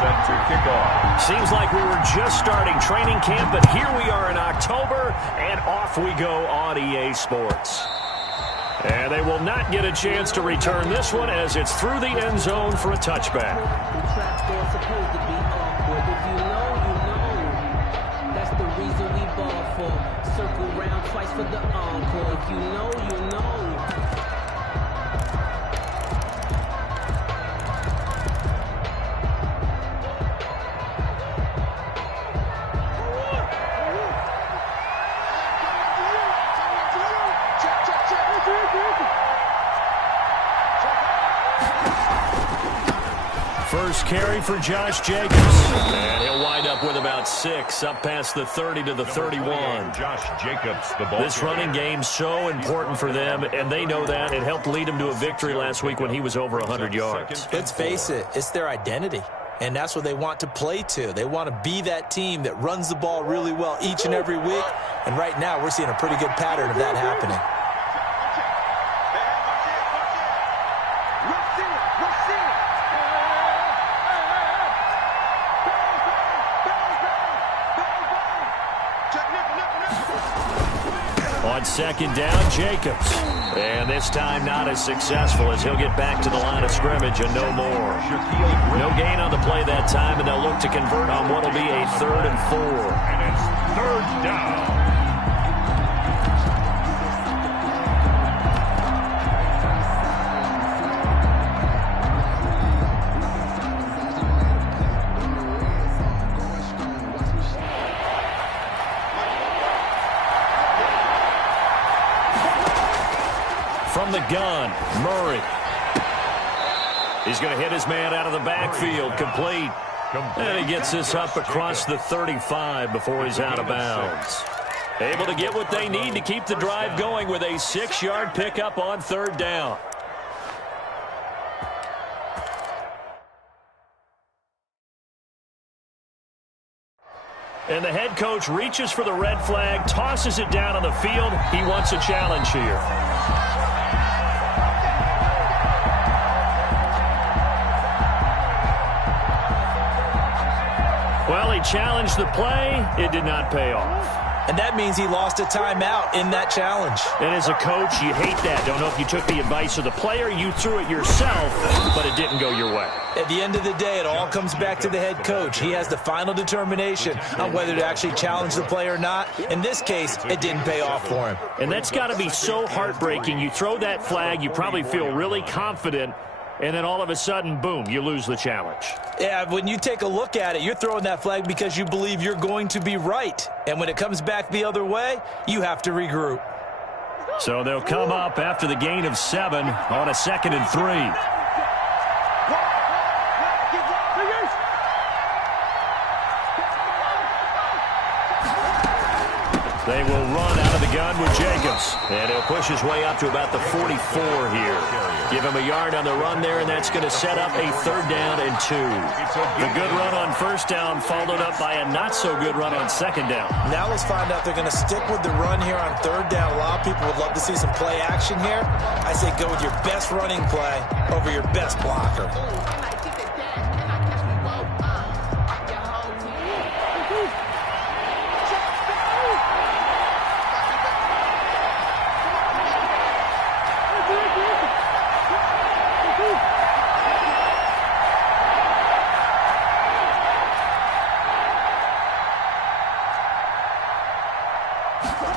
set to kick off. Seems like we were just starting training camp, but here we are in October, and off we go on EA Sports. And they will not get a chance to return this one as it's through the end zone for a touchback. That's the reason we ball for. Circle round twice for the encore. If you know, you know. First carry for Josh Jacobs. And he'll wind up with about 6, up past the 30 to the 31. Josh Jacobs, the ball. This running game so important for them, and they know that. It helped lead them to a victory last week when he was over 100 yards. Let's face it, it's their identity. And that's what they want to play to. They want to be that team that runs the ball really well each and every week. And right now, we're seeing a pretty good pattern of that happening. On second down, Jacobs. And this time not as successful as he'll get back to the line of scrimmage and no more. No gain on the play that time, and they'll look to convert on what will be a 3rd and 4. And it's 3rd down. From the gun, Murray. He's going to hit his man out of the backfield, complete. And he gets this up across the 35 before he's out of bounds. Able to get what they need to keep the drive going with a 6-yard pickup on 3rd down. And the head coach reaches for the red flag, tosses it down on the field. He wants a challenge here. Well, he challenged the play. It did not pay off. And that means he lost a timeout in that challenge. And as a coach, you hate that. Don't know if you took the advice of the player. You threw it yourself, but it didn't go your way. At the end of the day, it all comes back to the head coach. He has the final determination on whether to actually challenge the play or not. In this case, it didn't pay off for him. And that's got to be so heartbreaking. You throw that flag, you probably feel really confident, and then all of a sudden, boom, you lose the challenge. Yeah, when you take a look at it, you're throwing that flag because you believe you're going to be right. And when it comes back the other way, you have to regroup. So they'll come up after the gain of 7 on a 2nd and 3. They will run out of the gun with Jacobs. And he'll push his way up to about the 44 here. Give him a yard on the run there, and that's going to set up a 3rd down and 2. The good run on 1st down followed up by a not-so-good run on 2nd down. Now let's find out if they're going to stick with the run here on 3rd down. A lot of people would love to see some play action here. I say go with your best running play over your best blocker.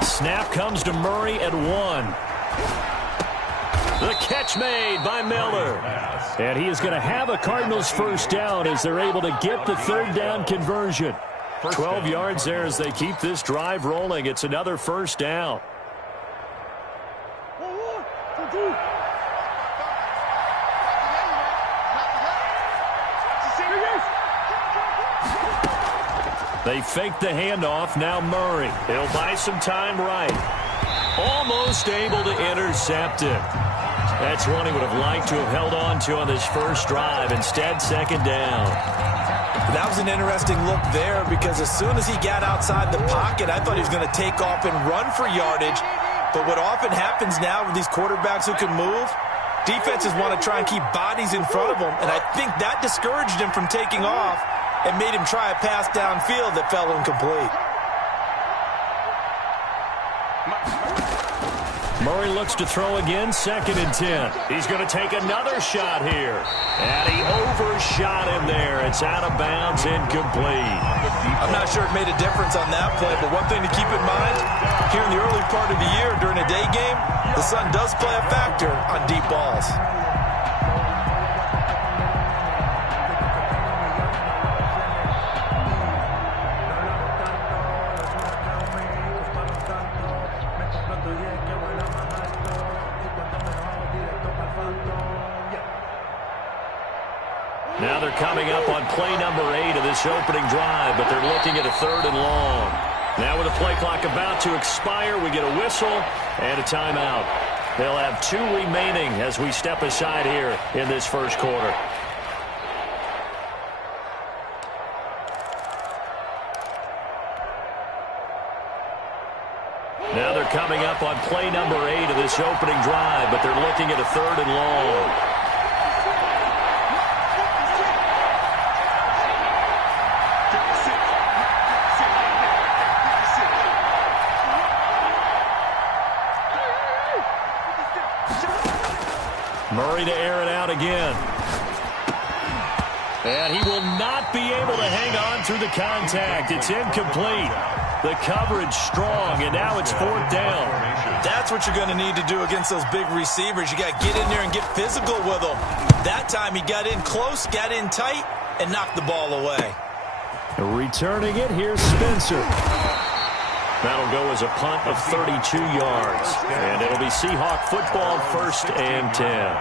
Snap comes to Murray at 1. The catch made by Miller. And he is going to have a Cardinals 1st down as they're able to get the 3rd down conversion. 12 yards there as they keep this drive rolling. It's another 1st down. They fake the handoff. Now Murray. He'll buy some time right. Almost able to intercept it. That's one he would have liked to have held on to on this first drive. Instead, 2nd down. That was an interesting look there because as soon as he got outside the pocket, I thought he was going to take off and run for yardage. But what often happens now with these quarterbacks who can move, Defenses want to try and keep bodies in front of them, and I think that discouraged him from taking off and made him try a pass downfield that fell incomplete. Murray looks to throw again, 2nd and 10. He's going to take another shot here. And he overshot him there. It's out of bounds, incomplete. I'm not sure it made a difference on that play, but one thing to keep in mind, here in the early part of the year during a day game, the sun does play a factor on deep balls. Now they're coming up on play number 8 of this opening drive, but they're looking at a 3rd and long. Now with the play clock about to expire, we get a whistle and a timeout. They'll have 2 remaining as we step aside here in this first quarter. Now they're coming up on play number 8 of this opening drive, but they're looking at a 3rd and long. Murray to air it out again. And he will not be able to hang on through the contact. It's incomplete. The coverage strong, and now it's 4th down. That's what you're going to need to do against those big receivers. You got to get in there and get physical with them. That time he got in close, got in tight, and knocked the ball away. Returning it, here's Spencer. That'll go as a punt of 32 yards. And it'll be Seahawk football, 1st and 10.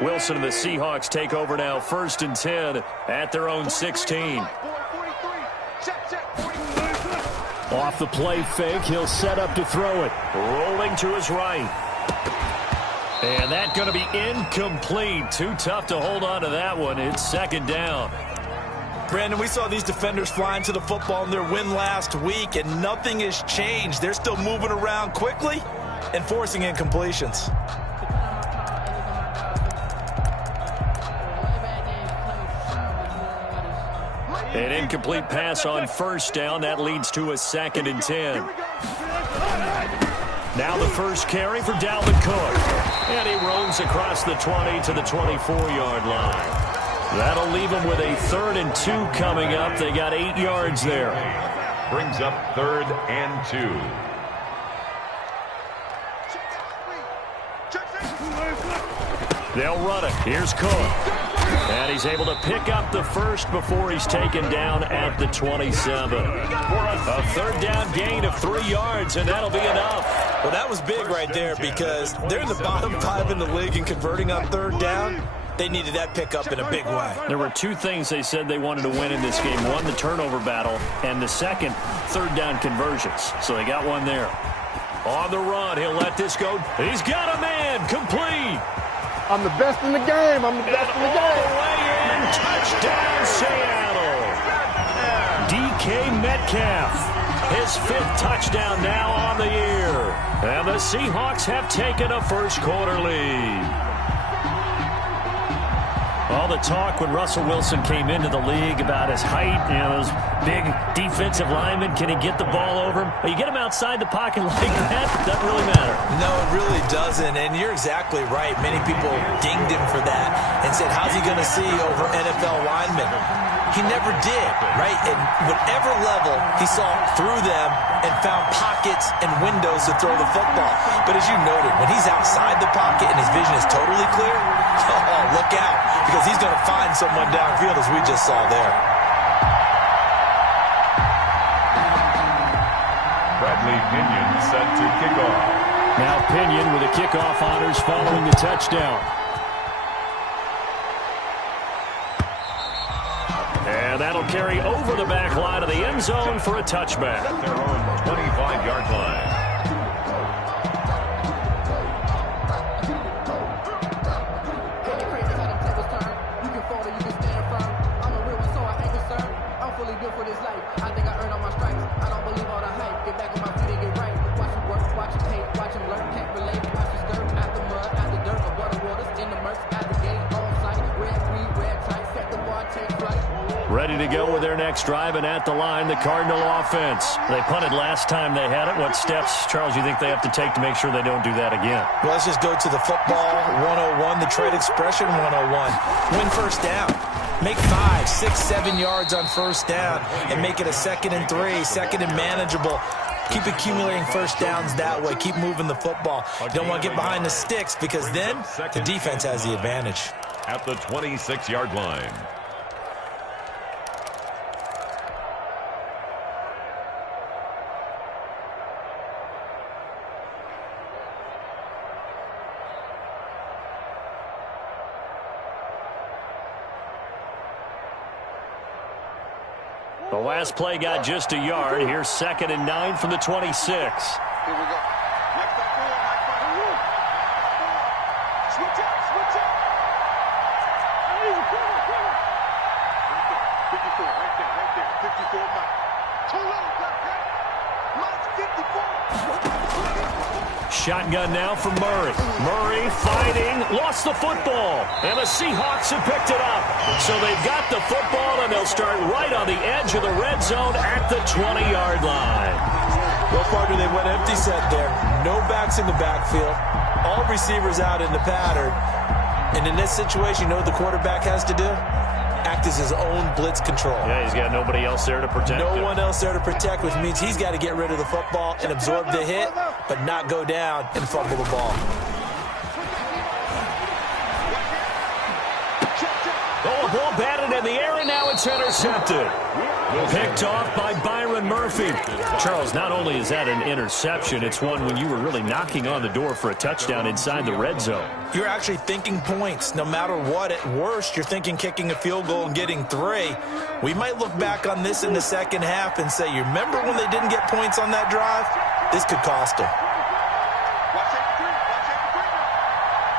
Wilson and the Seahawks take over now, 1st and 10 at their own 16. Off the play fake, he'll set up to throw it. Rolling to his right. And that's going to be incomplete. Too tough to hold on to that one. It's 2nd down. Brandon, we saw these defenders flying to the football in their win last week, and nothing has changed. They're still moving around quickly and forcing incompletions. An incomplete pass on 1st down. That leads to a 2nd and 10. Now the first carry for Dalvin Cook. And he roams across the 20 to the 24-yard line. That'll leave him with a 3rd and 2 coming up. They got 8 yards there. Brings up 3rd and 2. They'll run it. Here's Cook. And he's able to pick up the first before he's taken down at the 27. A 3rd down gain of 3 yards, and that'll be enough. Well, that was big right there because they're in the bottom 5 in the league in converting on 3rd down. They needed that pickup in a big way. There were 2 things they said they wanted to win in this game. One, the turnover battle, and the second, 3rd down conversions. So they got one there. On the run, he'll let this go. He's got a man, complete. I'm the best in the game. I'm the best in the game. All the way in. Touchdown, Seattle. DK Metcalf. His 5th touchdown now on the year. And the Seahawks have taken a first quarter lead. All the talk when Russell Wilson came into the league about his height, those big defensive linemen, can he get the ball over him? Well, you get him outside the pocket like that, doesn't really matter. No, it really doesn't, and you're exactly right. Many people dinged him for that and said, how's he going to see over NFL linemen? He never did, right? At whatever level, he saw through them and found pockets and windows to throw the football. But as you noted, when he's outside the pocket and his vision is totally clear, oh, look out, because he's going to find someone downfield, as we just saw there. Bradley Pinion set to kick off. Now Pinion with the kickoff honors following the touchdown. And that'll carry over the back line of the end zone for a touchback. At their own 25-yard line. Ready to go with their next drive, and at the line, the Cardinal offense. They punted last time they had it. What steps, Charles, you think they have to take to make sure they don't do that again? Well, let's just go to the football 101, the trade expression 101. Win first down. Make 5, 6, 7 yards on first down and make it a 2nd and 3, 2nd and manageable. Keep accumulating first downs that way. Keep moving the football. You don't want to get behind the sticks because then the defense has the advantage. At the 26-yard line. The last play got just a yard. Here's 2nd and 9 from the 26. Here we go. Mike back forward, Mike back forward. Switch up, switch up. Right there, 54, Mike. Too low, black hat. Mike's 54. Shotgun now for Murray. Murray fighting, lost the football. And the Seahawks have picked it up. So they've got the football, and they'll start right on the edge of the red zone at the 20-yard line. Well, partner, they went empty set there. No backs in the backfield. All receivers out in the pattern. And in this situation, you know what the quarterback has to do? Act as his own blitz control. Yeah, he's got nobody else there to protect him. No one else there to protect, which means he's got to get rid of the football and absorb the hit, but not go down and fumble the ball. Oh, ball batted in the air, and now it's intercepted. Picked off by Byron Murphy. Charles, not only is that an interception, it's one when you were really knocking on the door for a touchdown inside the red zone. You're actually thinking points. No matter what, at worst, you're thinking kicking a field goal and getting 3. We might look back on this in the second half and say, you remember when they didn't get points on that drive? This could cost them. Watch safety 3. Watch safety 3.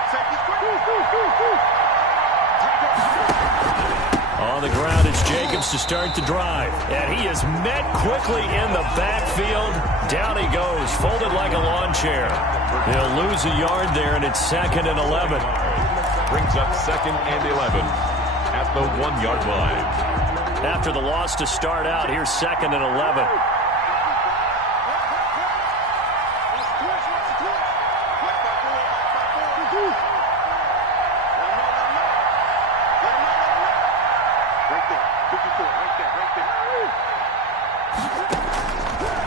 Safety 3. On the ground, it's Jacobs to start the drive. And he is met quickly in the backfield. Down he goes, folded like a lawn chair. He'll lose a yard there, and it's 2nd and 11. Brings up 2nd and 11 at the 1-yard line. After the loss to start out, here's 2nd and 11.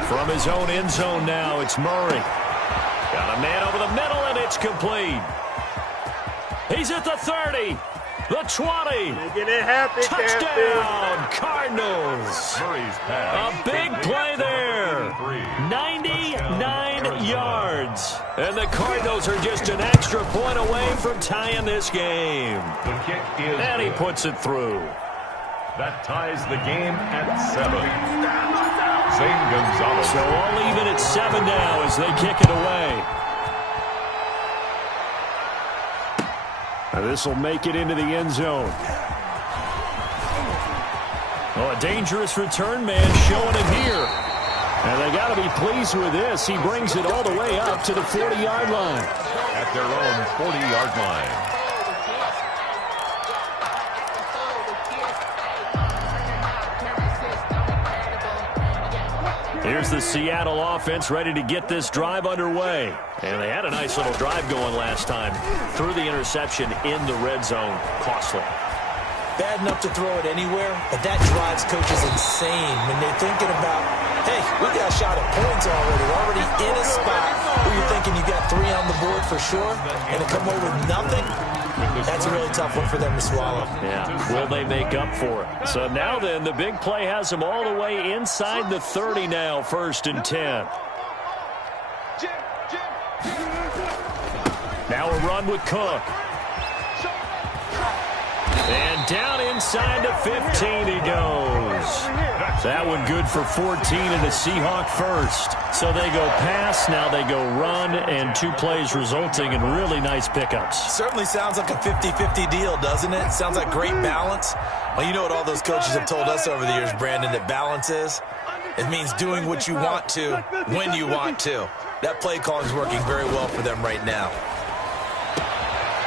From his own end zone now, it's Murray. Got a man over the middle, and it's complete. He's at the 30, the 20. Making it happen, touchdown, Cardinals. Murray's pass. A big play there. 99 yards. And the Cardinals are just an extra point away from tying this game. The kick is And he puts it through. That ties the game at 7. Zane Gonzalez. So all even at 7 now as they kick it away. This will make it into the end zone. Oh, a dangerous return man showing it here. And they got to be pleased with this. He brings it all the way up to the 40-yard line. At their own 40-yard line. Here's the Seattle offense ready to get this drive underway. And they had a nice little drive going last time. Threw the interception in the red zone. Costly. Bad enough to throw it anywhere, but that drives coaches insane when they're thinking about, hey, we got a shot at points already. We're already in a spot where you're thinking you got 3 on the board for sure, and to come away with nothing, that's a really tough one for them to swallow. Yeah, will they make up for it? So now then, the big play has them all the way inside the 30 now, 1st and 10. Now a run with Cook. And down inside the 15 he goes. That one good for 14 and a Seahawk first. So they go pass, now they go run, and 2 plays resulting in really nice pickups. Certainly sounds like a 50-50 deal, doesn't it? Sounds like great balance. Well, you know what all those coaches have told us over the years, Brandon, that balance is? It means doing what you want to when you want to. That play calling is working very well for them right now.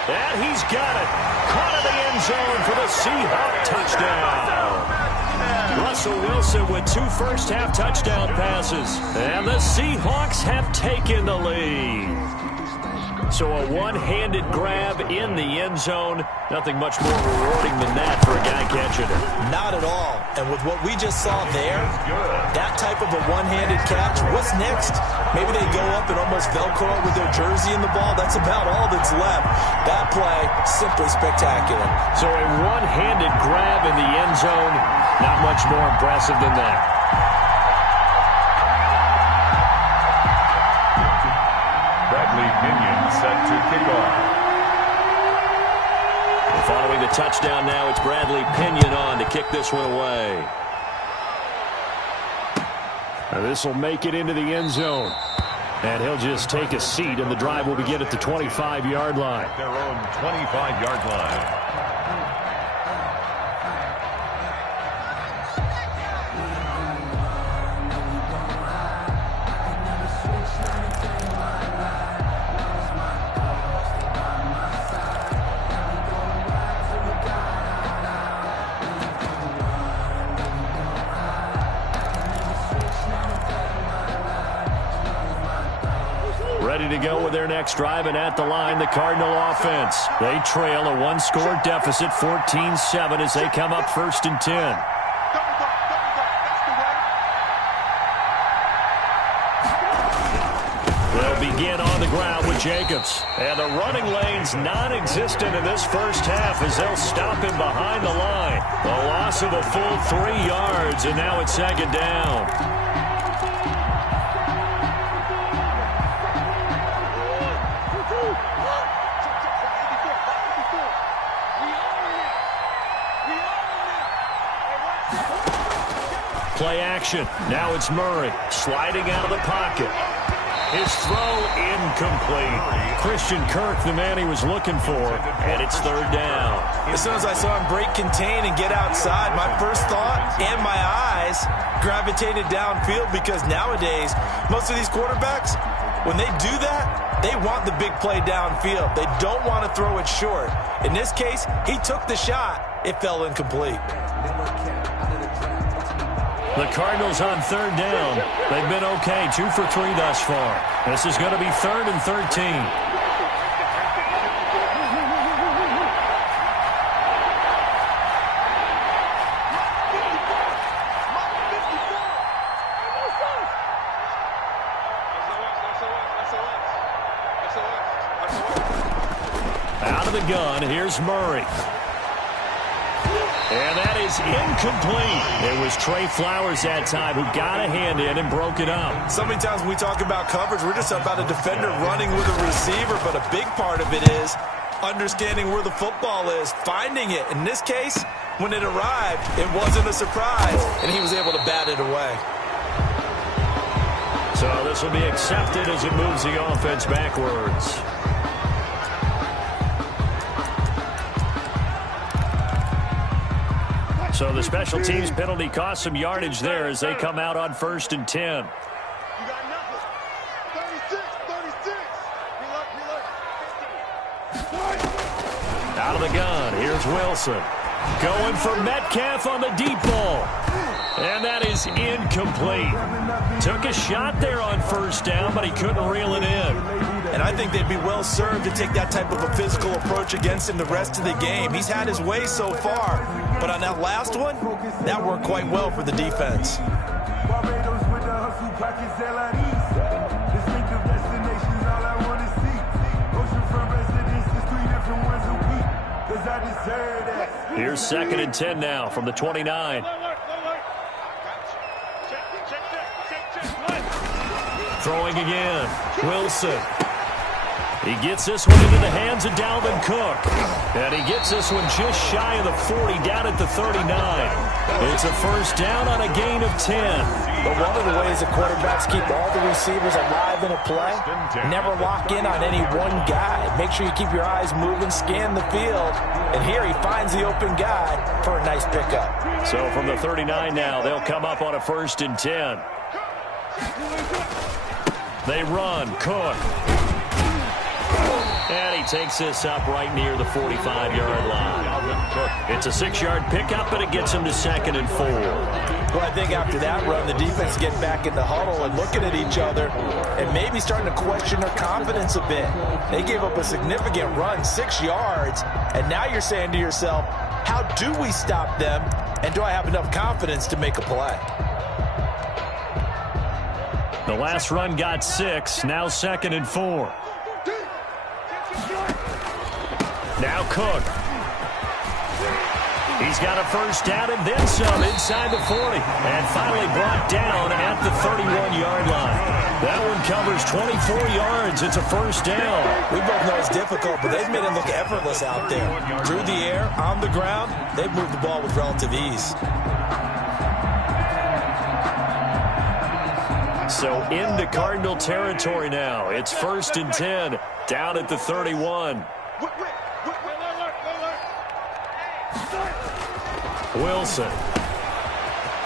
And he's got it. Caught in the end zone for the Seahawk touchdown. Russell Wilson with 2 first-half touchdown passes. And the Seahawks have taken the lead. So a one-handed grab in the end zone. Nothing much more rewarding than that for a guy catching it. Not at all. And with what we just saw there, that type of a one-handed catch, what's next? Maybe they go up and almost Velcro it with their jersey in the ball. That's about all that's left. That play, simply spectacular. So a one-handed grab in the end zone. Not much more impressive than that. Pinion set to kick off. Following the touchdown now, it's Bradley Pinion on to kick this one away. This will make it into the end zone. And he'll just take a seat, and the drive will begin at the 25-yard line. Their own 25-yard line. Ready to go with their next drive, and at the line, the Cardinal offense. They trail a 1-score deficit, 14-7, as they come up 1st and 10. They'll begin on the ground with Jacobs. And the running lane's non-existent in this first half as they'll stop him behind the line. A loss of a full 3 yards, and now it's 2nd down. Play action. Now it's Murray sliding out of the pocket. His throw incomplete. Christian Kirk, the man he was looking for, and it's 3rd down. As soon as I saw him break contain and get outside, my first thought and my eyes gravitated downfield, because nowadays, most of these quarterbacks, when they do that, they want the big play downfield. They don't want to throw it short. In this case, he took the shot. It fell incomplete. The Cardinals on 3rd down. They've been okay, 2 for 3 thus far. This is going to be 3rd and 13. Out of the gun, here's Murray. And that is incomplete. It was Trey Flowers that time who got a hand in and broke it up. So many times when we talk about coverage, we're just about a defender running with a receiver, but a big part of it is understanding where the football is, finding it. In this case, when it arrived, it wasn't a surprise, and he was able to bat it away. So this will be accepted as it moves the offense backwards. So the special teams penalty cost some yardage there as they come out on 1st and 10. You got nothing. 36. Out of the gun, here's Wilson. Going for Metcalf on the deep ball. And that is incomplete. Took a shot there on 1st down, but he couldn't reel it in. And I think they'd be well served to take that type of a physical approach against him the rest of the game. He's had his way so far, but on that last one, that worked quite well for the defense. Here's 2nd and 10 now from the 29. Throwing again. Wilson. He gets this one into the hands of Dalvin Cook. And he gets this one just shy of the 40, down at the 39. It's a first down on a gain of 10. But one of the ways that quarterbacks keep all the receivers alive in a play, never lock in on any one guy. Make sure you keep your eyes moving, scan the field. And here he finds the open guy for a nice pickup. So from the 39 now, they'll come up on a 1st and 10. They run. Cook. And he takes this up right near the 45-yard line. It's a 6-yard pickup, but it gets him to 2nd and 4. Well, I think after that run, the defense getting back in the huddle and looking at each other and maybe starting to question their confidence a bit. They gave up a significant run, 6 yards, and now you're saying to yourself, how do we stop them, and do I have enough confidence to make a play? The last run got 6, now 2nd and 4. Now Cook. He's got a first down and then some inside the 40. And finally brought down at the 31-yard line. That one covers 24 yards. It's a first down. We both know it's difficult, but they've made it look effortless out there. Through the air, on the ground, they've moved the ball with relative ease. So into Cardinal territory now. It's 1st and 10, down at the 31. Wilson.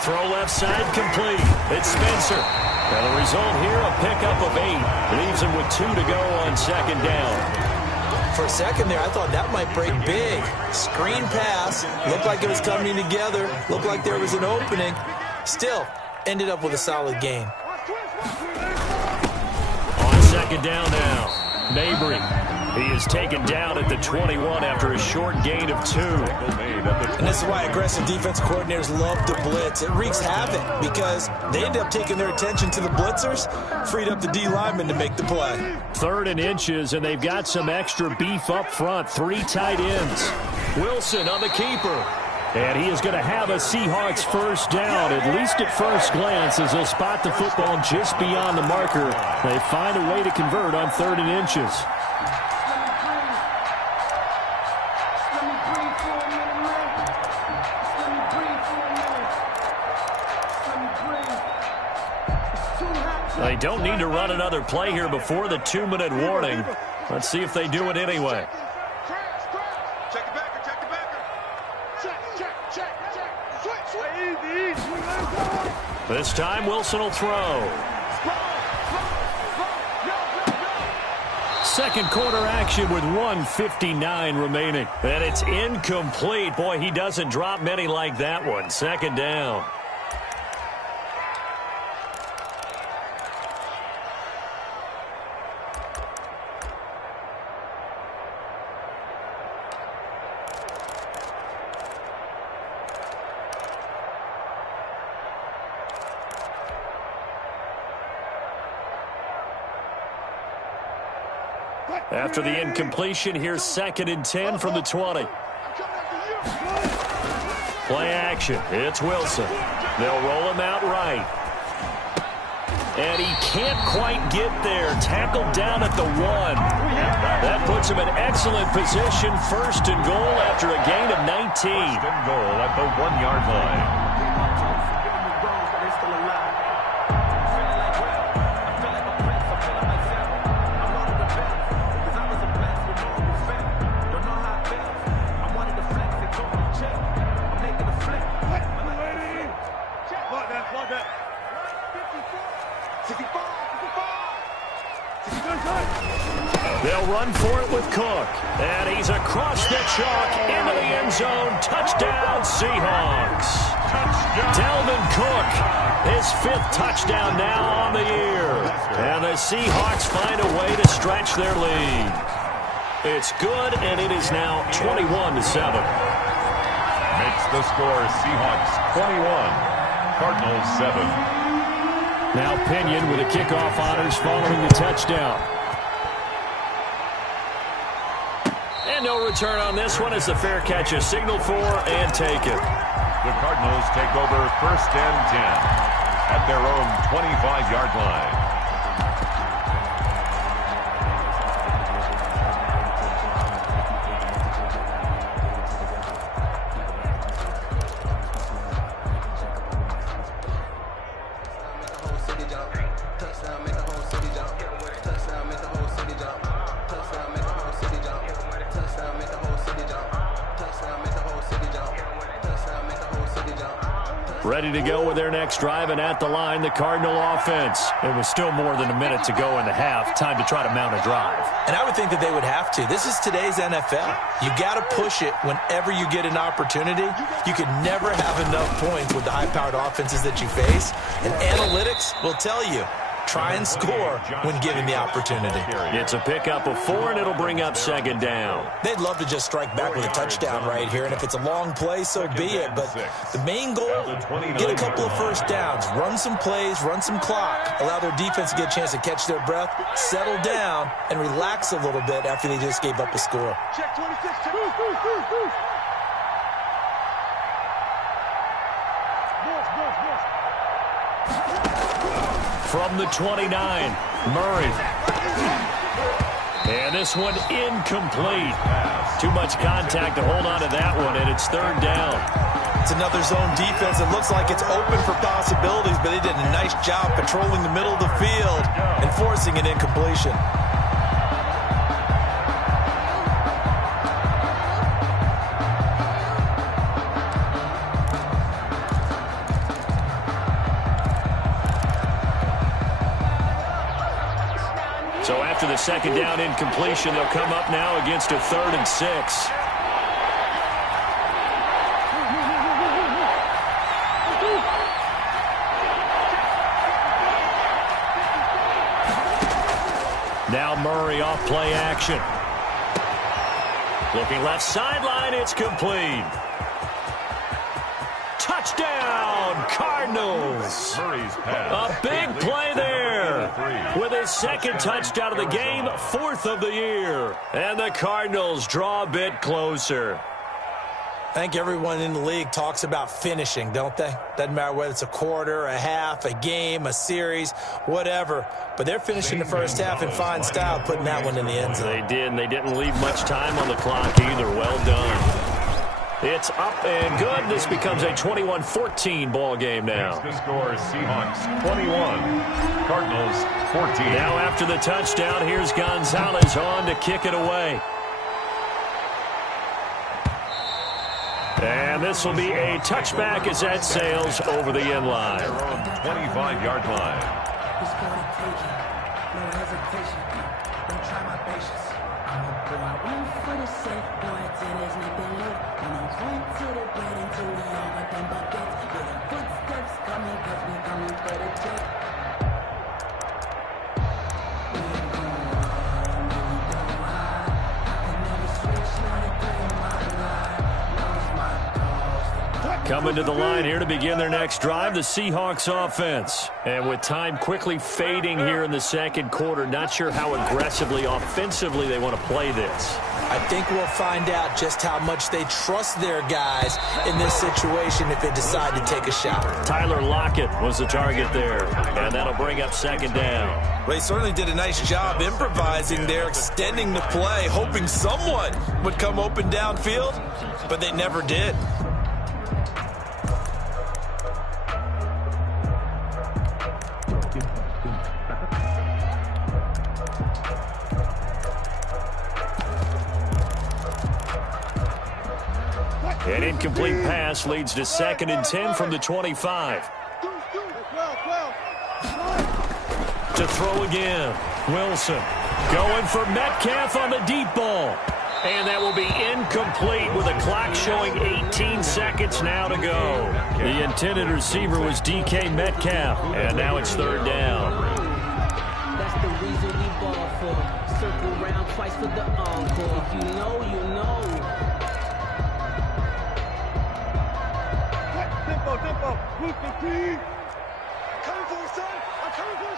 Throw left side complete. It's Spencer. And the result here, a pickup of 8. Leaves him with 2 to go on 2nd down. For a second there, I thought that might break big. Screen pass. Looked like it was coming together. Looked like there was an opening. Still, ended up with a solid gain. On 2nd down now, Mabry. He is taken down at the 21 after a short gain of 2. And this is why aggressive defense coordinators love to blitz. It wreaks havoc because they end up taking their attention to the blitzers, freed up the D lineman to make the play. 3rd and inches, and they've got some extra beef up front. 3 tight ends. Wilson on the keeper. And he is going to have a Seahawks first down, at least at first glance, as they'll spot the football just beyond the marker. They find a way to convert on 3rd and inches. They don't need to run another play here before the 2-minute warning. Let's see if they do it anyway. This time, Wilson will throw. 2nd quarter action with 1:59 remaining. And it's incomplete. Boy, he doesn't drop many like that one. 2nd down. After the incompletion, here's 2nd and 10 from the 20. Play action. It's Wilson. They'll roll him out right. And he can't quite get there. Tackled down at the 1. That puts him in excellent position. 1st and goal after a gain of 19. 1st and goal at the 1-yard line. They'll run for it with Cook. And he's across the chalk into the end zone. Touchdown, Seahawks. Dalvin Cook, his 5th touchdown now on the year. And the Seahawks find a way to stretch their lead. It's good, and it is now 21-7. Makes the score Seahawks 21, Cardinals 7. Now Pinion with the kickoff honors following the touchdown. And no return on this one as the fair catch is signaled for and taken. The Cardinals take over 1st and 10 at their own 25-yard line. Ready to go with their next drive, and at the line, the Cardinal offense. It was still more than a minute to go in the half. Time to try to mount a drive. And I would think that they would have to. This is today's NFL. You got to push it whenever you get an opportunity. You can never have enough points with the high-powered offenses that you face. And analytics will tell you, try and score when given the opportunity. It's a pickup of 4, and it'll bring up second down. They'd love to just strike back with a touchdown right here, and if it's a long play, so be it. But the main goal, get a couple of first downs, run some plays, run some clock, allow their defense to get a chance to catch their breath, settle down, and relax a little bit after they just gave up a score. Check 26. From the 29, Murray. And this one incomplete. Too much contact to hold on to that one, and it's third down. It's another zone defense. It looks like it's open for possibilities, but they did a nice job patrolling the middle of the field and forcing an incompletion. So after the second down incompletion, they'll come up now against a 3rd and 6. Now Murray off play action. Looking left sideline, it's complete. Touchdown, Cardinals. A big play there. With his second touchdown of the game, 4th of the year. And the Cardinals draw a bit closer. I think everyone in the league talks about finishing, don't they? Doesn't matter whether it's a quarter, a half, a game, a series, whatever. But they're finishing the first half in fine style, putting that one in the end zone. They did, and they didn't leave much time on the clock either. Well done. It's up and good. This becomes a 21-14 ball game now. The score, Seahawks 21, Cardinals 14. Now after the touchdown, here's Gonzalez on to kick it away. And this will be a touchback as that sails over the end line. Their own 25-yard line. Coming to the line here to begin their next drive, the Seahawks offense. And with time quickly fading here in the second quarter, not sure how aggressively, offensively they want to play this. I think we'll find out just how much they trust their guys in this situation if they decide to take a shot. Tyler Lockett was the target there, and that'll bring up second down. Well, they certainly did a nice job improvising there, extending the play, hoping someone would come open downfield, but they never did. An incomplete pass leads to 2nd and 10 from the 25. To throw again. Wilson going for Metcalf on the deep ball. And that will be incomplete with a clock showing 18 seconds now to go. The intended receiver was DK Metcalf. And now it's 3rd down. That's the reason we ball for. Circle round twice for the encore. If you know, you know. Tempo. Move the team. Coming for the son. I'm coming for the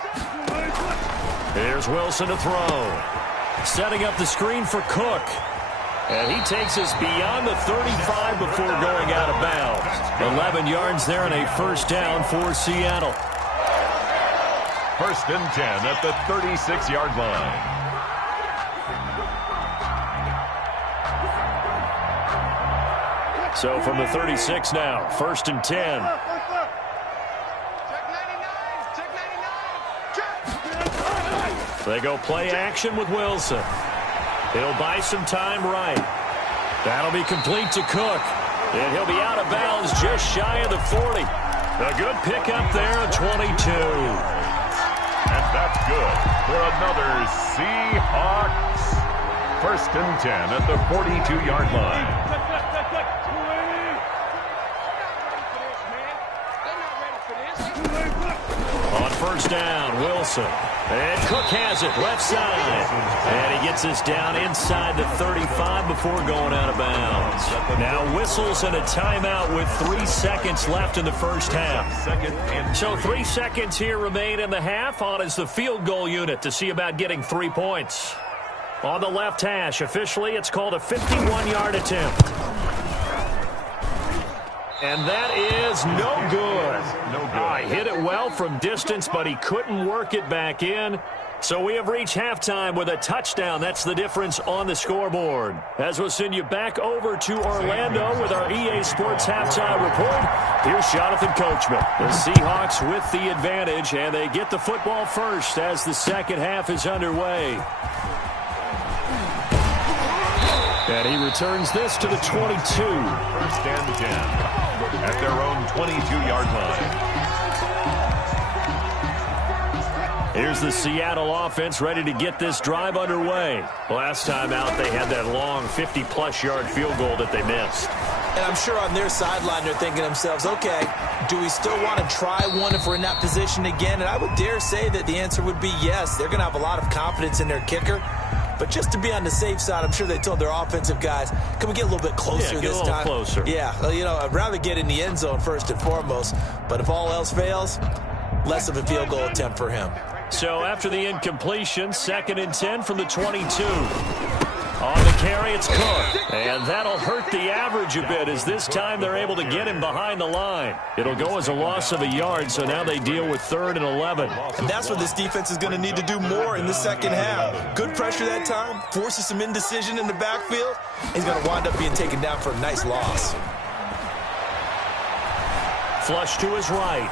son. Here's Wilson to throw. Setting up the screen for Cook. And he takes us beyond the 35 before going out of bounds. 11 yards there and a first down for Seattle. 1st and 10 at the 36-yard line. So from the 36 now, 1st and 10. Check 99. Check 99. Check. They go play action with Wilson. He'll buy some time right. That'll be complete to Cook. And he'll be out of bounds just shy of the 40. A good pickup there, a 22. And that's good for another Seahawks. 1st and 10 at the 42-yard line. On 1st down, Wilson. And Cook has it, left side. And he gets us down inside the 35 before going out of bounds. Now whistles and a timeout with 3 seconds left in the first half. So 3 seconds here remain in the half. On is the field goal unit to see about getting 3 points. On the left hash, officially it's called a 51-yard attempt. And that is no good. He hit it well from distance, but he couldn't work it back in. So we have reached halftime with a touchdown. That's the difference on the scoreboard. As we'll send you back over to Orlando with our EA Sports Halftime Report, here's Jonathan Coachman. The Seahawks with the advantage, and they get the football first as the second half is underway. And he returns this to the 22. 1st and 10 at their own 22-yard line. Here's the Seattle offense ready to get this drive underway. Last time out, they had that long 50-plus yard field goal that they missed. And I'm sure on their sideline they're thinking to themselves, okay, do we still want to try one if we're in that position again? And I would dare say that the answer would be yes. They're going to have a lot of confidence in their kicker. But just to be on the safe side, I'm sure they told their offensive guys, can we get a little bit closer this time? Closer. Yeah, well, I'd rather get in the end zone first and foremost. But if all else fails, less of a field goal attempt for him. So after the incompletion, 2nd and 10 from the 22. On the carry, it's Cook. And that'll hurt the average a bit as this time they're able to get him behind the line. It'll go as a loss of a yard, so now they deal with 3rd and 11. And that's what this defense is going to need to do more in the second half. Good pressure that time, forces some indecision in the backfield. He's going to wind up being taken down for a nice loss. Flush to his right.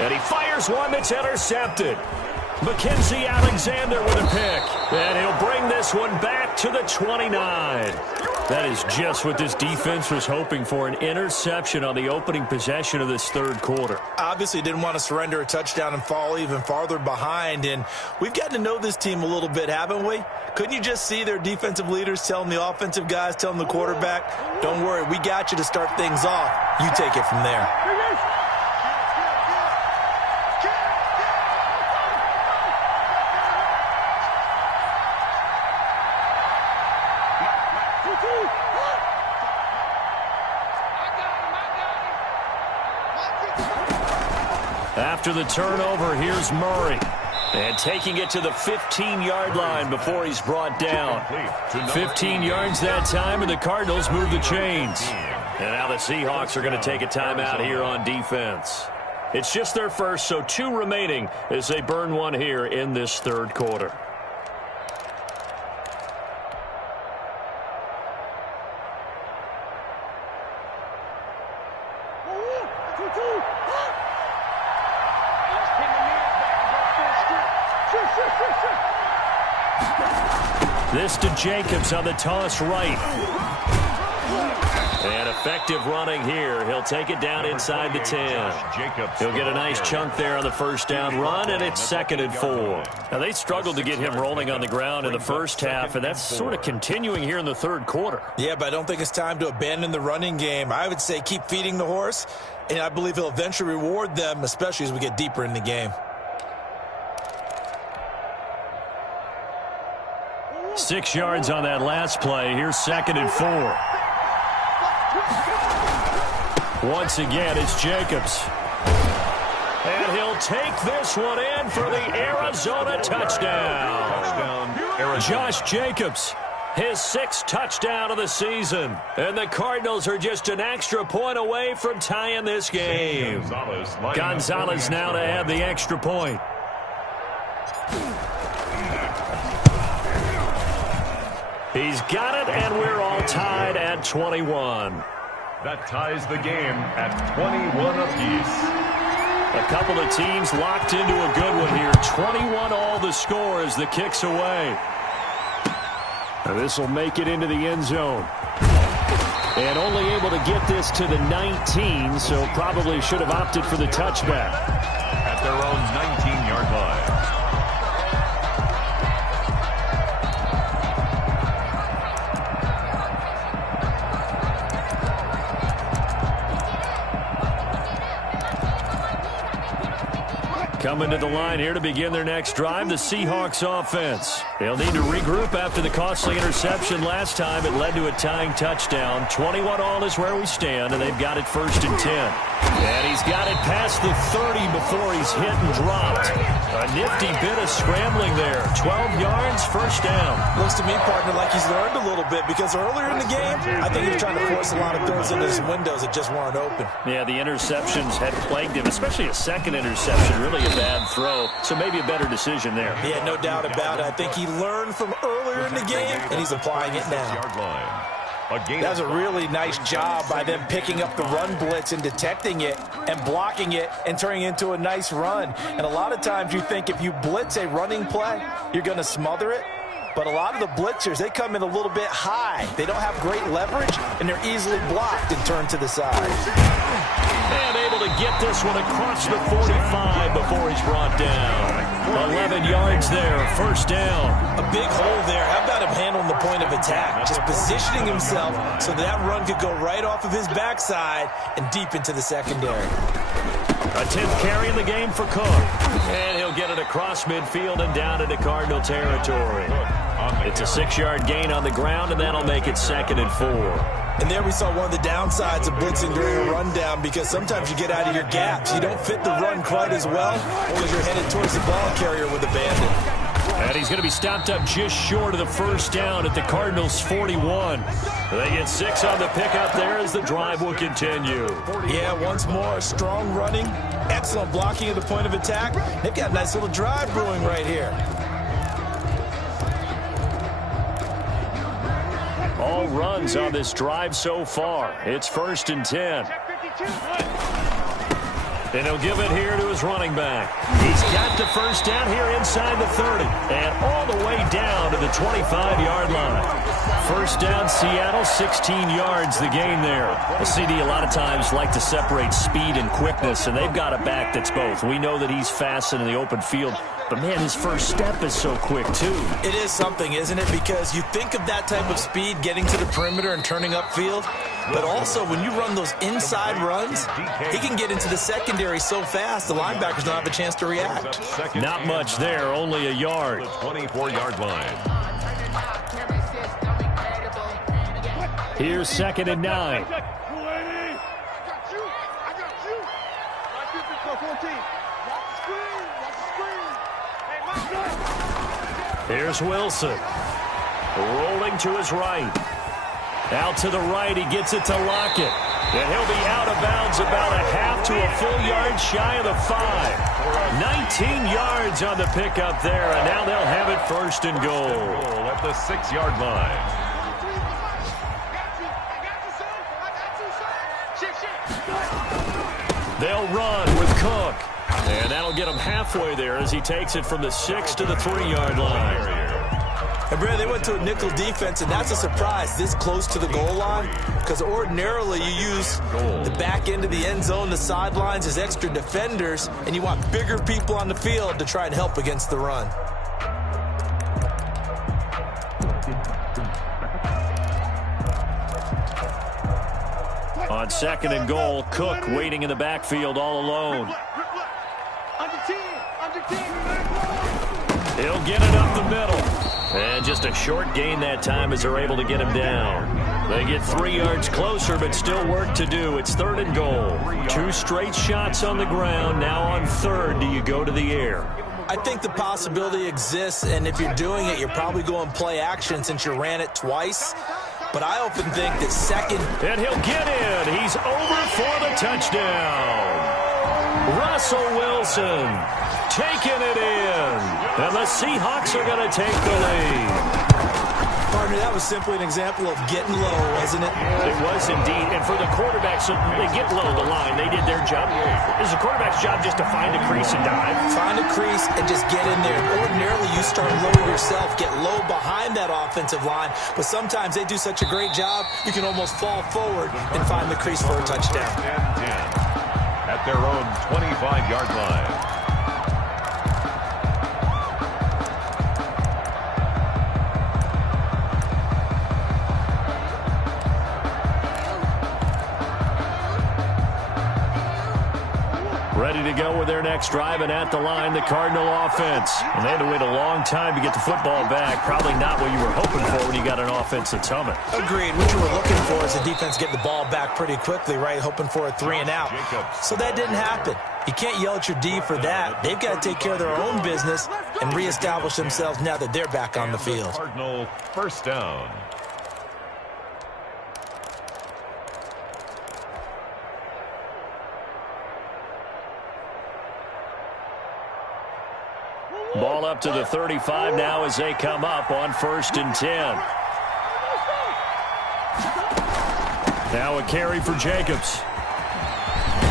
And he fires one that's intercepted. Mackenzie Alexander with a pick. And he'll bring this one back to the 29. That is just what this defense was hoping for, an interception on the opening possession of this 3rd quarter. Obviously didn't want to surrender a touchdown and fall even farther behind. And we've gotten to know this team a little bit, haven't we? Couldn't you just see their defensive leaders telling the offensive guys, telling the quarterback, don't worry, we got you to start things off. You take it from there. After the turnover, here's Murray. And taking it to the 15-yard line before he's brought down. 15 yards that time, and the Cardinals move the chains. And now the Seahawks are going to take a timeout here on defense. It's just their first, so 2 remaining as they burn one here in this 3rd quarter. This to Jacobs on the toss right. And effective running here. He'll take it down inside the 10. He'll get a nice chunk there on the 1st down run, and it's 2nd and 4. Now, they struggled to get him rolling on the ground in the first half, and that's sort of continuing here in the 3rd quarter. Yeah, but I don't think it's time to abandon the running game. I would say keep feeding the horse, and I believe he'll eventually reward them, especially as we get deeper in the game. 6 yards on that last play. Here's 2nd and 4. Once again, it's Jacobs. And he'll take this one in for the Arizona touchdown. Josh Jacobs, his 6th touchdown of the season. And the Cardinals are just an extra point away from tying this game. Gonzalez now to add the extra point. He's got it, and we're all tied at 21. That ties the game at 21 apiece. A couple of teams locked into a good one here. 21 all the score as the kick's away. Now this will make it into the end zone. And only able to get this to the 19, so probably should have opted for the touchback. At their own 19-yard line. Coming to the line here to begin their next drive, the Seahawks offense. They'll need to regroup after the costly interception last time. It led to a tying touchdown. 21-all is where we stand, and they've got it 1st and 10. And he's got it past the 30 before he's hit and dropped. A nifty bit of scrambling there. 12 yards, 1st down. Looks to me, partner, like he's learned a little bit because earlier in the game, I think he was trying to force a lot of throws into his windows that just weren't open. Yeah, the interceptions had plagued him, especially a second interception. Really a bad throw, so maybe a better decision there. Yeah, no doubt about it. I think he learned from earlier in the game, and he's applying it now. That was a really nice job by them picking up the run blitz and detecting it and blocking it and turning it into a nice run. And a lot of times you think if you blitz a running play, you're going to smother it. But a lot of the blitzers, they come in a little bit high. They don't have great leverage, and they're easily blocked and turned to the side. And able to get this one across the 45 before he's brought down. 11 yards there, 1st down. A big hole there. How about him handling the point of attack? Just positioning himself so that run could go right off of his backside and deep into the secondary. A 10th carry in the game for Cook. And he'll get it across midfield and down into Cardinal territory. It's a 6-yard gain on the ground, and that'll make it 2nd and 4. And there we saw one of the downsides of blitzing during a rundown because sometimes you get out of your gaps. You don't fit the run quite as well because you're headed towards the ball carrier with abandon. And he's going to be stopped up just short of the 1st down at the Cardinals' 41. They get 6 on the pickup there as the drive will continue. Yeah, once more, strong running, excellent blocking at the point of attack. They've got a nice little drive brewing right here. All runs on this drive so far. It's 1st and 10. And he'll give it here to his running back. He's got the 1st down here inside the 30. And all the way down to the 25-yard line. 1st down, Seattle, 16 yards the gain there. A CD a lot of times like to separate speed and quickness, and they've got a back that's both. We know that he's fast in the open field, but, man, his first step is so quick, too. It is something, isn't it? Because you think of that type of speed getting to the perimeter and turning upfield, but also when you run those inside runs, he can get into the secondary so fast the linebackers don't have a chance to react. Not much there, only a yard. 24-yard line. Here's 2nd and 9. Here's Wilson. Rolling to his right. Out to the right, he gets it to Lockett. And he'll be out of bounds about a half to a full yard shy of the 5. 19 yards on the pickup there, and now they'll have it 1st and goal. At the 6-yard line. They'll run with Cook. And that'll get him halfway there as he takes it from the 6 to the 3-yard line. And, Brad, they went to a nickel defense, and that's a surprise this close to the goal line because ordinarily you use the back end of the end zone, the sidelines as extra defenders, and you want bigger people on the field to try and help against the run. On 2nd and goal, Cook waiting in the backfield all alone. He'll get it up the middle. And just a short gain that time as they're able to get him down. They get 3 yards closer, but still work to do. It's 3rd and goal. 2 straight shots on the ground. Now on 3rd, do you go to the air? I think the possibility exists, and if you're doing it, you're probably going play action since you ran it twice. But I often think that 2nd... And he'll get in. He's over for the touchdown. Russell Wilson taking it in. And the Seahawks are going to take the lead. Partner, that was simply an example of getting low, wasn't it? It was indeed. And for the quarterbacks, so they get low the line. They did their job. It's the quarterback's job just to find a crease and dive. Find a crease and just get in there. Ordinarily, you start low yourself, get low behind that offensive line. But sometimes they do such a great job, you can almost fall forward and find the crease for a touchdown. 10-10 at their own 25-yard line. Ready to go with their next drive, and at the line, the Cardinal offense. And they had to wait a long time to get the football back. Probably not what you were hoping for when you got an offense that's humming. Agreed. What you were looking for is the defense getting the ball back pretty quickly, right? Hoping for a 3 and out. So that didn't happen. You can't yell at your D for that. They've got to take care of their own business and reestablish themselves now that they're back on the field. Cardinal first down. Ball up to the 35 now as they come up on 1st and 10. Now a carry for Jacobs.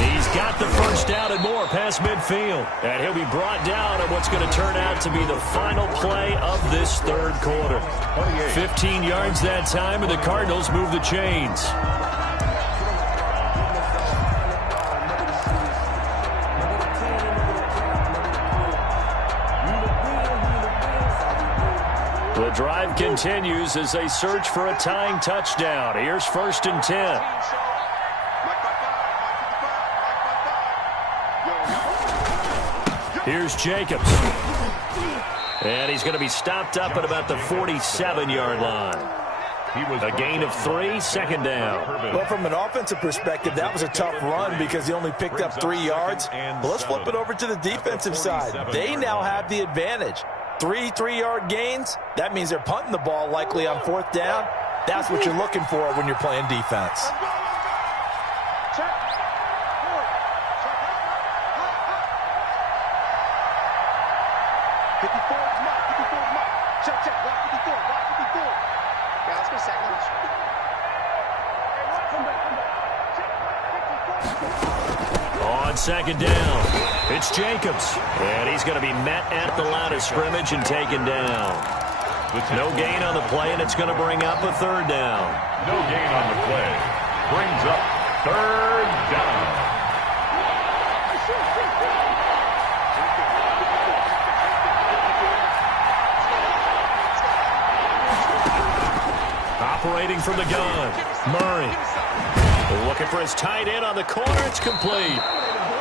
He's got the first down and more past midfield. And he'll be brought down at what's going to turn out to be the final play of this third quarter. 15 yards that time, and the Cardinals move the chains. The drive continues as they search for a tying touchdown. Here's 1st and 10. Here's Jacobs. And he's going to be stopped up at about the 47-yard line. A gain of 3, 2nd down. Well, from an offensive perspective, that was a tough run because he only picked up 3 yards. But let's flip it over to the defensive side. They now have the advantage. 3 3-yard gains, that means they're punting the ball likely on 4th down. That's what you're looking for when you're playing defense. On 2nd down, it's Jacobs. And he's going to be met at the line of scrimmage and taken down. No gain on the play, and it's going to bring up a 3rd down. No gain on the play. Brings up 3rd down. Operating from the gun, Murray. Looking for his tight end on the corner. It's complete.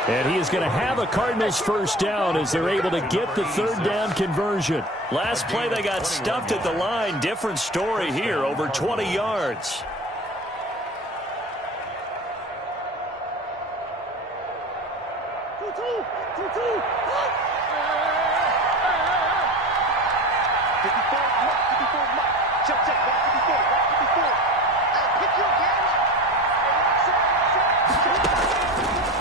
And he is going to have a Cardinals first down as they're able to get the 3rd down conversion. Last play, they got stuffed at the line. Different story here, over 20 yards.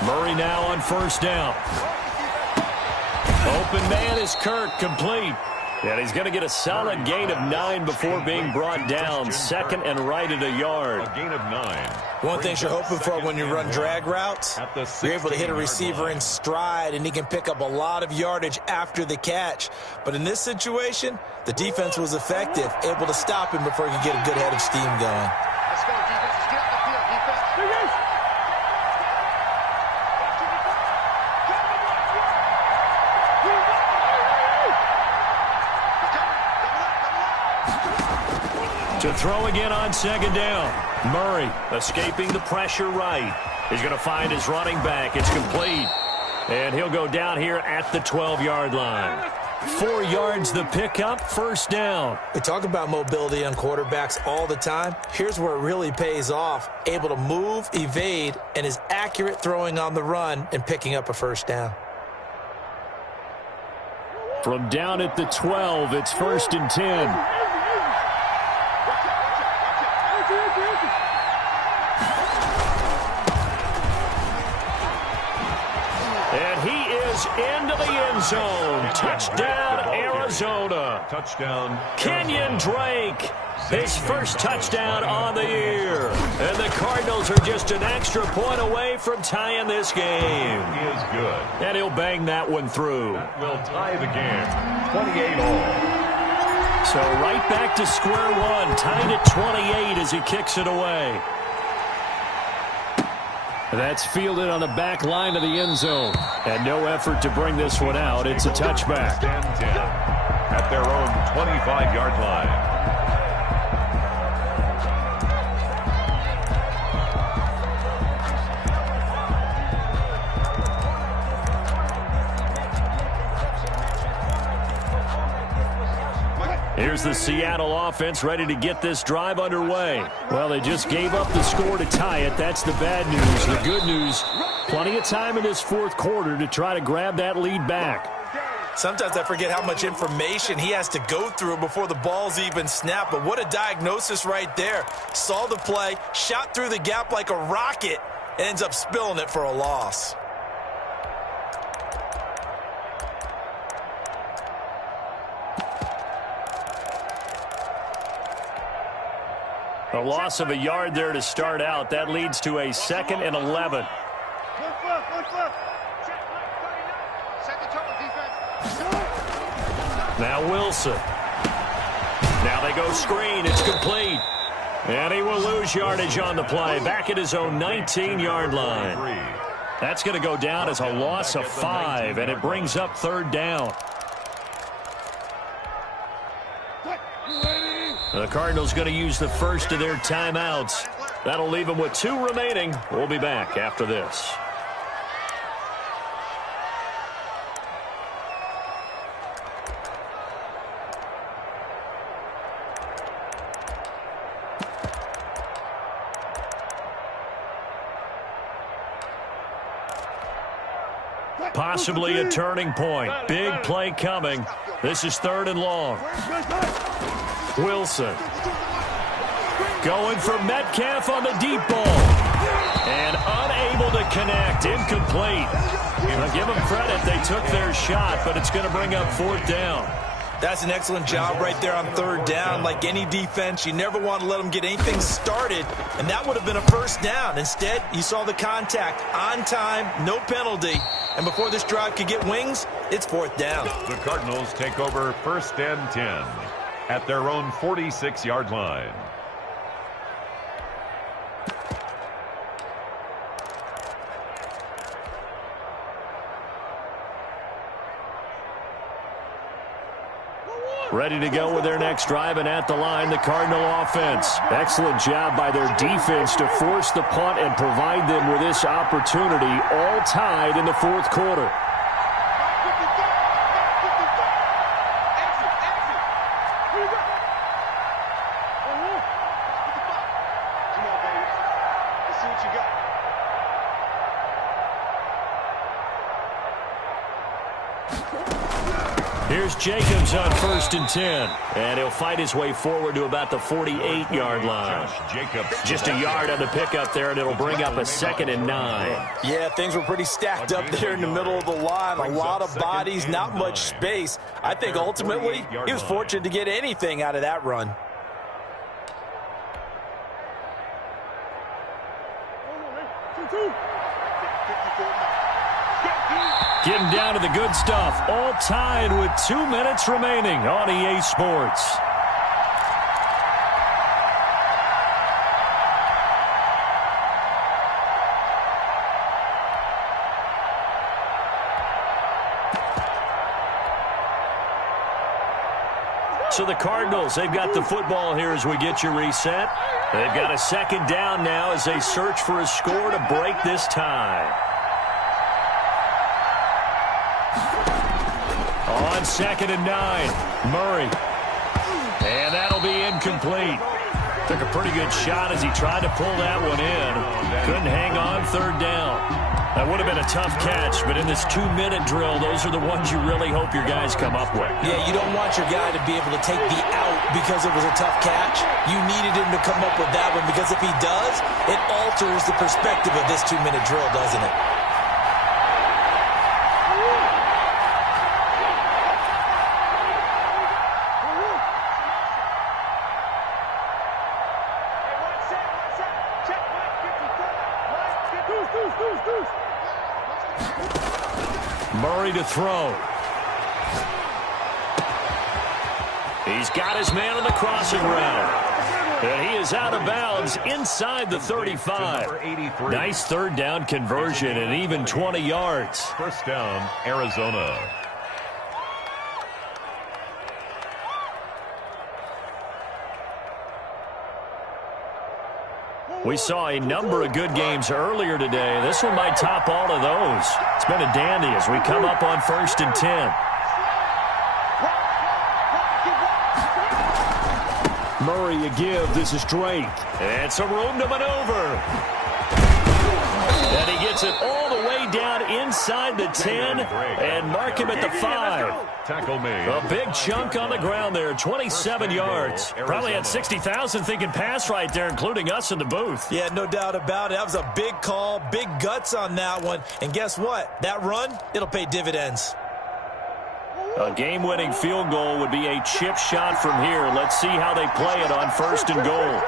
Murray now on 1st down. Open man is Kirk, complete. And he's going to get a solid gain of 9 before being brought down. 2nd and right at a yard. A gain of 9. One thing you're hoping for when you run drag routes, you're able to hit a receiver in stride, and he can pick up a lot of yardage after the catch. But in this situation, the defense was effective, able to stop him before he could get a good head of steam going. Let's go, defense. Let's get up the field, defense. To throw again on 2nd down. Murray escaping the pressure right. He's going to find his running back. It's complete. And he'll go down here at the 12-yard line. 4 yards the pickup, 1st down. We talk about mobility on quarterbacks all the time. Here's where it really pays off. Able to move, evade, and is accurate throwing on the run and picking up a 1st down. From down at the 12, it's 1st and 10. And he is into the end zone. Touchdown, Arizona. Touchdown, Kenyon Drake His first touchdown on the year. And the Cardinals are just an extra point away from tying this game. He is good. And he'll bang that one through. That will tie the game, 28-all. So right back to square one, tied at 28 as he kicks it away. That's fielded on the back line of the end zone. And no effort to bring this one out. It's a touchback. 10-10 at their own 25-yard line. Here's the Seattle offense ready to get this drive underway. Well, they just gave up the score to tie it. That's the bad news. The good news, plenty of time in this fourth quarter to try to grab that lead back. Sometimes I forget how much information he has to go through before the ball's even snapped. But what a diagnosis right there. Saw the play, shot through the gap like a rocket, and ends up spilling it for a loss. A loss of a yard there to start out. That leads to a 2nd and 11. Now Wilson. Now they go screen. It's complete. And he will lose yardage on the play. Back at his own 19-yard line. That's going to go down as a loss of 5, and it brings up 3rd down. The Cardinals going to use the first of their timeouts. That'll leave them with 2 remaining. We'll be back after this. Possibly a turning point. Big play coming. This is 3rd and long. Wilson going for Metcalf on the deep ball. And unable to connect. Incomplete. I'll give them credit. They took their shot, but it's going to bring up 4th down. That's an excellent job right there on 3rd down. Like any defense, you never want to let them get anything started, and that would have been a 1st down. Instead, you saw the contact on time, no penalty, and before this drive could get wings, it's 4th down. The Cardinals take over 1st and 10 at their own 46-yard line. Ready to go with their next drive, and at the line, the Cardinal offense. Excellent job by their defense to force the punt and provide them with this opportunity, all tied in the 4th quarter. Here's Jacobs on 1st and 10. And he'll fight his way forward to about the 48-yard line. Just a yard on the pickup there, and it'll bring up a 2nd and 9. Yeah, things were pretty stacked up there in the middle of the line. A lot of bodies, not much space. I think ultimately he was fortunate to get anything out of that run. Getting down to the good stuff. All tied with 2 minutes remaining on EA Sports. So the Cardinals, they've got the football here as we get you reset. They've got a 2nd down now as they search for a score to break this tie. On 2nd and 9, Murray. And that'll be incomplete. Took a pretty good shot as he tried to pull that one in. Couldn't hang on 3rd down. That would have been a tough catch, but in this 2-minute drill, those are the ones you really hope your guys come up with. Yeah, you don't want your guy to be able to take the out because it was a tough catch. You needed him to come up with that one, because if he does, it alters the perspective of this 2-minute drill, doesn't it? Murray to throw. He's got his man on the crossing route. And he is out of bounds inside the 35. Nice third down conversion and even 20 yards. First down, Arizona. We saw a number of good games earlier today. This one might top all of those. It's been a dandy as we come up on 1st and 10. Murray a give. This is Drake. And some room to maneuver. And he gets it all the way down inside the 10 and mark him at the 5. Tackle made. A big chunk on the ground there, 27 yards. Probably had 60,000 thinking pass right there, including us in the booth. Yeah, no doubt about it. That was a big call, big guts on that one. And guess what? That run, it'll pay dividends. A game-winning field goal would be a chip shot from here. Let's see how they play it on 1st and goal.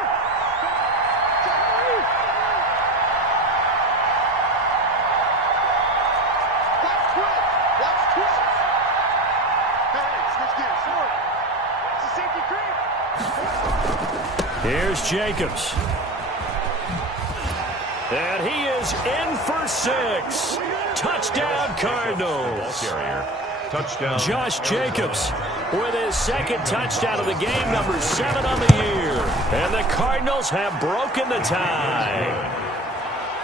Here's Jacobs. And he is in for 6. Touchdown, Cardinals. Touchdown. Josh Jacobs with his second touchdown of the game, number 7 on the year. And the Cardinals have broken the tie.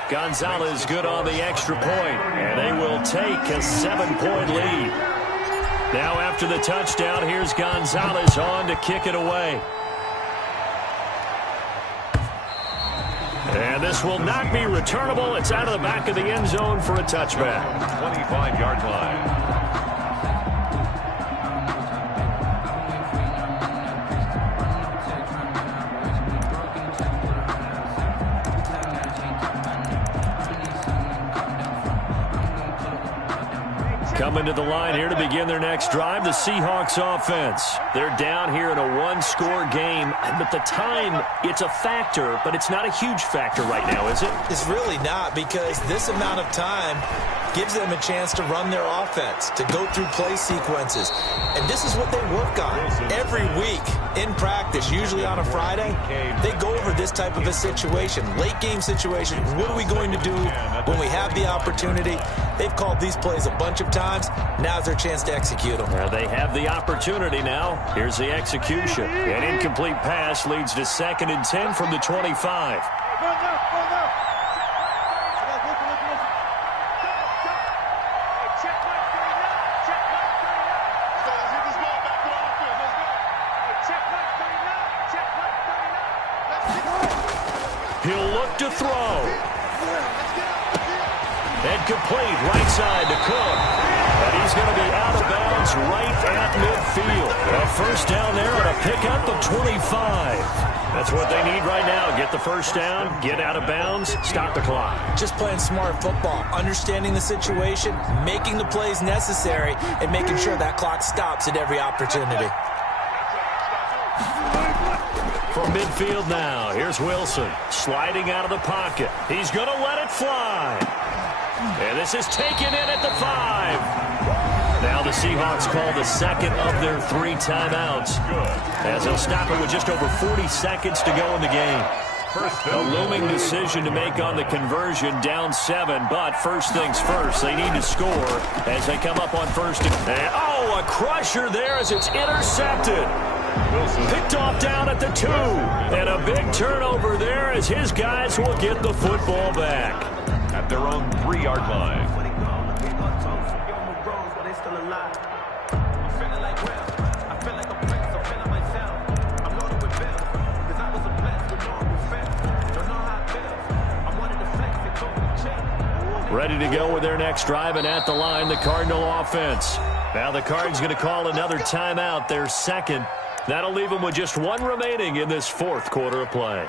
Gonzalez good on the extra point, and they will take a 7-point lead. Now after the touchdown, here's Gonzalez on to kick it away. And this will not be returnable. It's out of the back of the end zone for a touchback. 25-yard line. Coming to the line here to begin their next drive, the Seahawks offense. They're down here in a one-score game, but the time, it's a factor, but it's not a huge factor right now, is it? It's really not, because this amount of time gives them a chance to run their offense, to go through play sequences. And this is what they work on every week in practice, usually on a Friday. They go over this type of a situation, late-game situation. What are we going to do when we have the opportunity? They've called these plays a bunch of times. Now's their chance to execute them. Well, they have the opportunity now. Here's the execution. An incomplete pass leads to 2nd and 10 from the 25. He'll look to throw. And complete right side to Cook. And he's going to be out of bounds right at midfield. A first down there and a pickup of 25. That's what they need right now. Get the first down, get out of bounds, stop the clock. Just playing smart football, understanding the situation, making the plays necessary, and making sure that clock stops at every opportunity. From midfield now, here's Wilson sliding out of the pocket. He's going to let it fly. And this is taken in at the 5. Now the Seahawks call the second of their 3 timeouts, as they'll stop it with just over 40 seconds to go in the game. A looming decision to make on the conversion, down 7, but first things first, they need to score as they come up on 1st and oh, a crusher there as it's intercepted. Picked off down at the 2, and a big turnover there as his guys will get the football back. At their own 3-yard line. Ready to go with their next drive, and at the line, the Cardinal offense. Now the Cardinals going to call another timeout, their second. That'll leave them with just 1 remaining in this 4th quarter of play.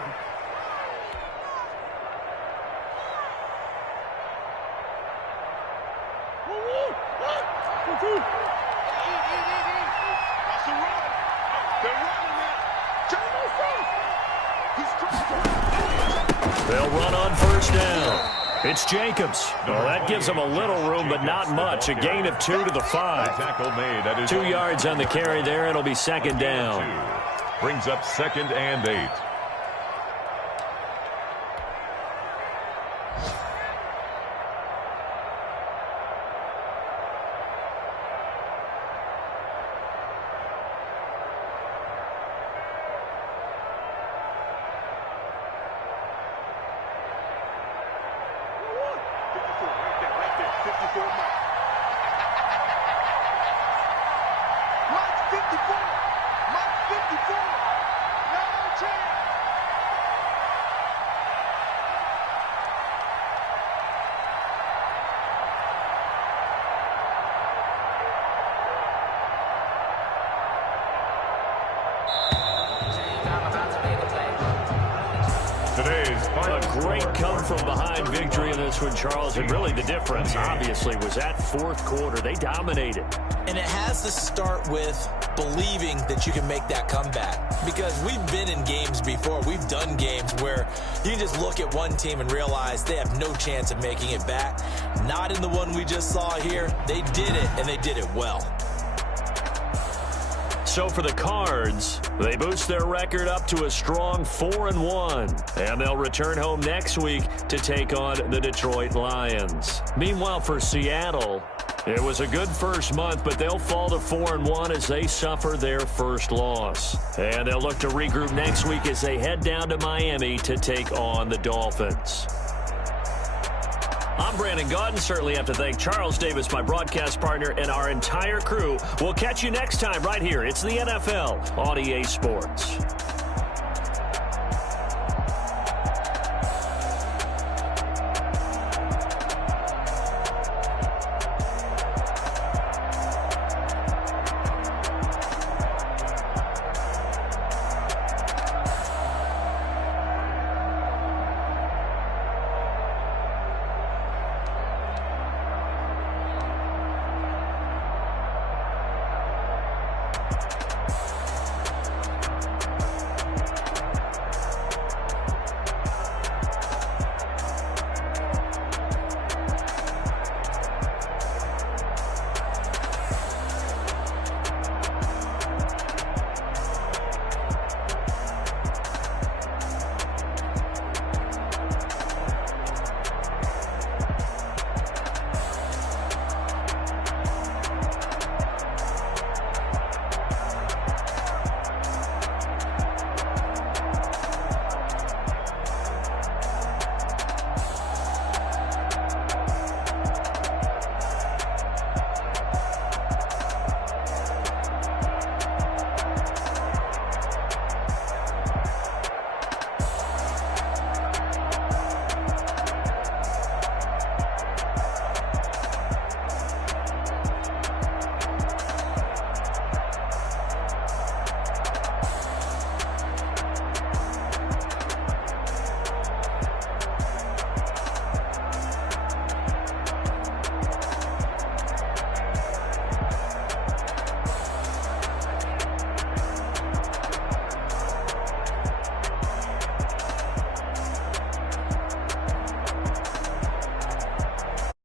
They'll run on first down. It's Jacobs. Well, that gives him a little room, but not much. A gain of 2 to the 5. 2 yards on the carry there. It'll be second down. Brings up 2nd and 8. A great come-from-behind victory in this one, Charles. And really the difference, obviously, was that fourth quarter. They dominated. And it has to start with believing that you can make that comeback. Because we've been in games before. We've done games where you can just look at one team and realize they have no chance of making it back. Not in the one we just saw here. They did it, and they did it well. So for the Cards, they boost their record up to a strong 4-1. And they'll return home next week to take on the Detroit Lions. Meanwhile, for Seattle, it was a good first month, but they'll fall to 4-1 as they suffer their first loss. And they'll look to regroup next week as they head down to Miami to take on the Dolphins. I'm Brandon Gaudin. Certainly have to thank Charles Davis, my broadcast partner, and our entire crew. We'll catch you next time right here. It's the NFL on EA Sports.